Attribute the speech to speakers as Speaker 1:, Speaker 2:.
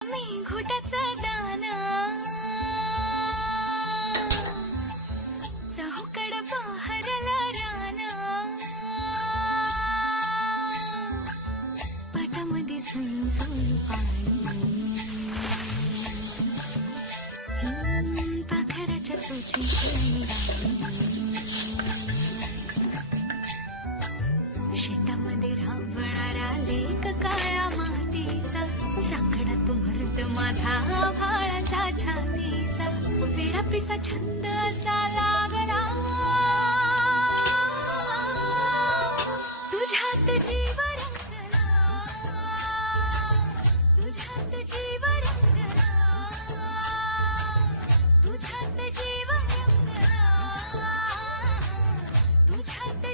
Speaker 1: मी घोटाचा दाना. चहूकड बहरला राना. पाटामध्ये झुंझुन पाणी. पाखराच्या चोची शेतामध्ये माझा आभाळाच्या छातीचा विडपिसा छंद असा लागला. तुझ्यात जीव रंगला तुझ्यात जीव रंगला तुझ्यात जीव रंगला तुझ्यात